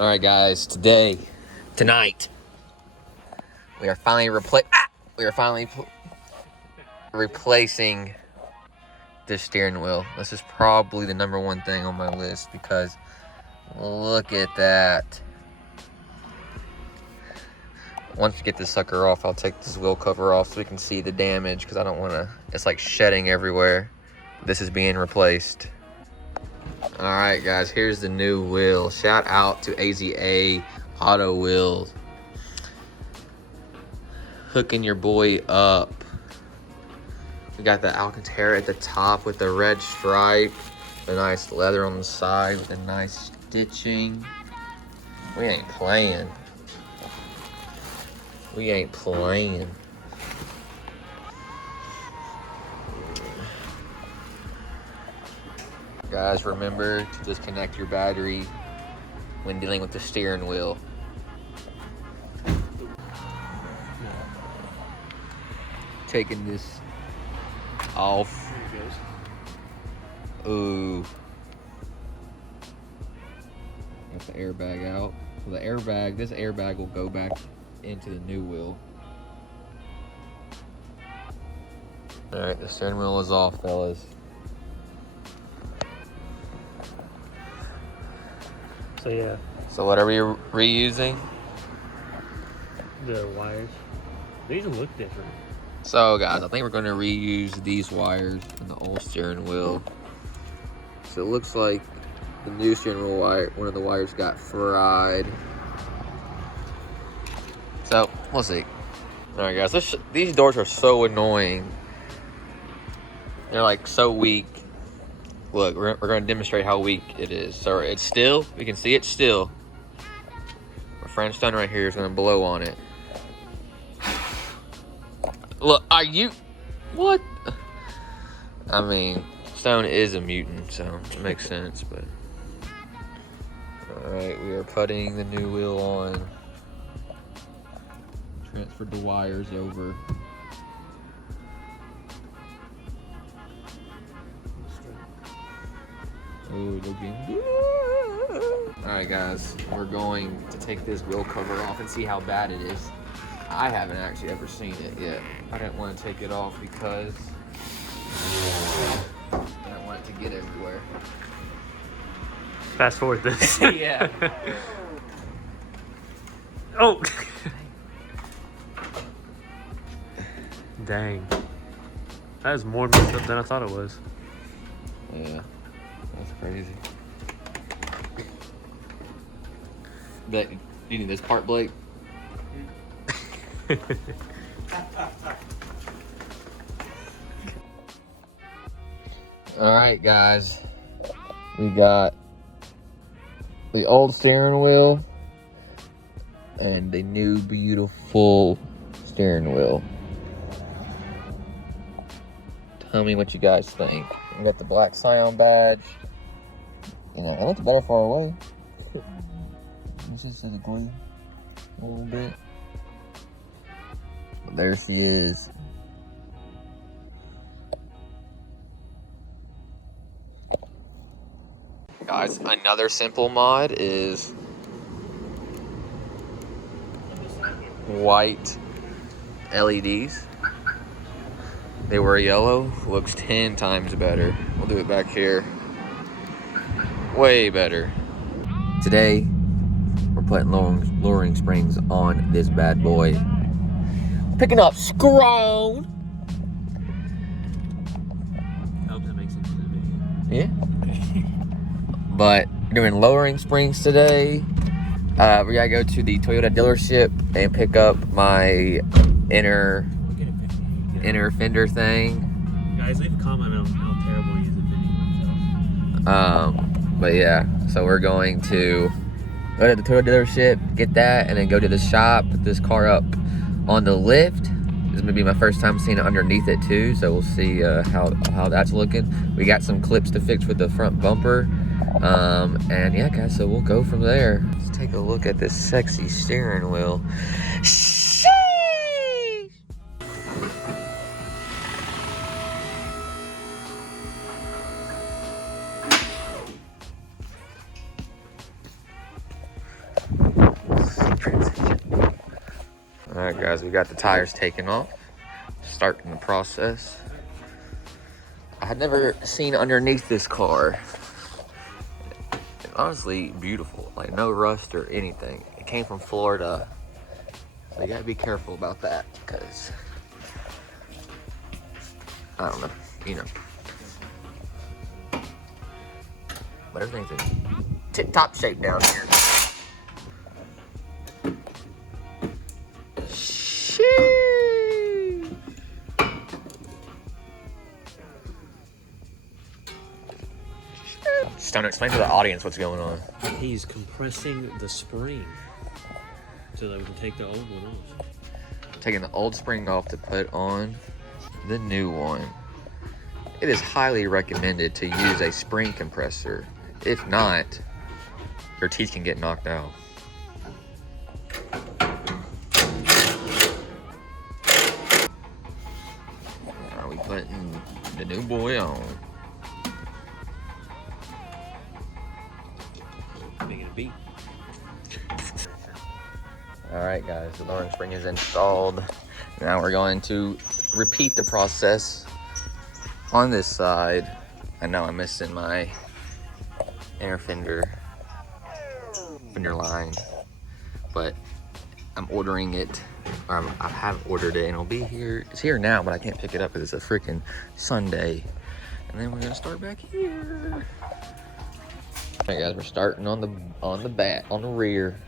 All right, guys. Tonight, we are finally replacing this steering wheel. This is probably the number one thing on my list because look at that. Once we get this sucker off, I'll take this wheel cover off so we can see the damage because I don't want to. It's like shedding everywhere. This is being replaced. All right, guys, here's the new wheel. Shout out to AZA Auto Wheels. Hooking your boy up. We got the Alcantara at the top with the red stripe. The nice leather on the side with the nice stitching. We ain't playing. We ain't playing. Guys, remember to disconnect your battery when dealing with the steering wheel. Taking this off. There it goes. Ooh. Got the airbag out. So this airbag will go back into the new wheel. Alright, the steering wheel is off, fellas. So yeah, So what are we reusing? the wires. They even look different. So guys, I think we're going to reuse these wires in the old steering wheel. So it looks like the new steering wheel wire, one of the wires got fried. So we'll see. All right, guys, these doors are so annoying. They're like so weak. Look, we're going to demonstrate how weak it is. So it's still, we can see it's still. My friend Stone right here is going to blow on it. Look, are you... What? I mean, Stone is a mutant, so it makes sense, but... Alright, we are putting the new wheel on. Transferred the wires over. Oh, looking... Alright, guys, we're going to take this wheel cover off and see how bad it is. I haven't actually ever seen it yet. I didn't want to take it off because I didn't want it to get everywhere. Fast forward this. Yeah. Oh! Dang. That is more messed up than I thought it was. Yeah, that's crazy. But you need this part, Blake? All right, guys. We got the old steering wheel and the new beautiful steering wheel. Tell me what you guys think. We got the black Scion badge. You know, it looks better far away. This just says a gleam a little bit. But there she is. Guys, another simple mod is white LEDs. They were yellow, looks 10 times better. We'll do it back here. Way better. Today, we're putting lowering springs on this bad boy. Picking up Scrone. I hope that makes sense to the video. Yeah. But we're doing lowering springs today. We gotta go to the Toyota dealership and pick up my inner fender thing. Guys, leave a comment on how terrible he is at video himself. But yeah, so we're going to go to the Toyota dealership, get that, and then go to the shop, put this car up on the lift. This is gonna be my first time seeing it underneath it too, so we'll see how that's looking. We got some clips to fix with the front bumper. And yeah, guys, so we'll go from there. Let's take a look at this sexy steering wheel. Sheesh! Alright guys, we got the tires taken off. Starting the process. I had never seen underneath this car. It's honestly beautiful, like no rust or anything. It came from Florida, so you gotta be careful about that because I don't know, you know. But everything's in tip-top shape down here. Stoner, explain to the audience what's going on. He's compressing the spring so that we can take the old one off. Taking the old spring off to put on the new one. It is highly recommended to use a spring compressor. If not, your teeth can get knocked out. Are we putting the new boy on? Making a beat. Alright guys, the lowering spring is installed. Now we're going to repeat the process on this side. I know I'm missing my air fender line, but I'm ordering it, or I have ordered it, and it'll be here. It's here now, but I can't pick it up because it's a freaking Sunday. And then we're gonna start back here. Okay guys, we're starting on the rear.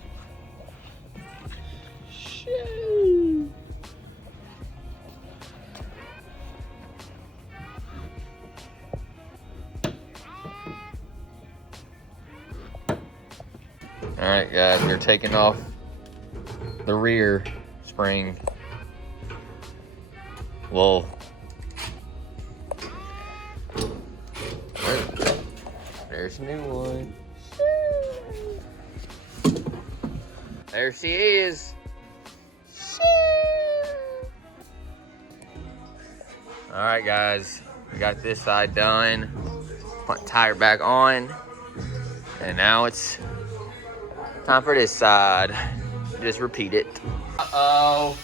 Shoo. All right guys, we're taking off the rear spring. Well, there's a new one. There she is. All right guys, we got this side done. Put tire back on, and now it's time for this side. Just repeat it. Uh-oh.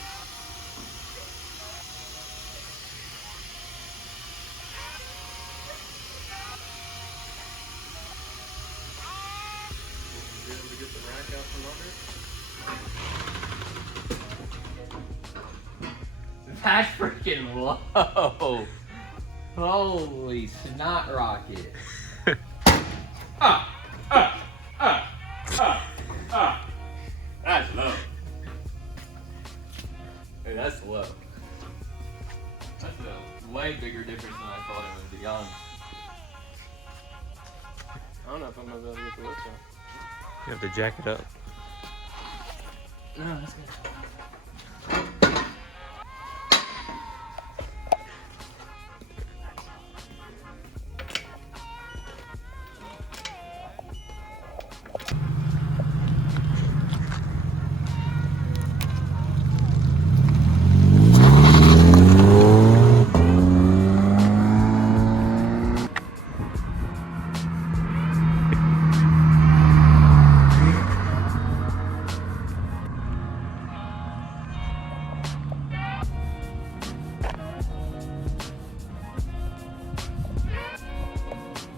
That's freaking low. Holy snot rocket. That's low. Hey, that's low. That's a way bigger difference than I thought it would be, honest. I don't know if I'm gonna be able to get the lift out. You have to jack it up. No, that's good.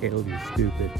It'll be stupid.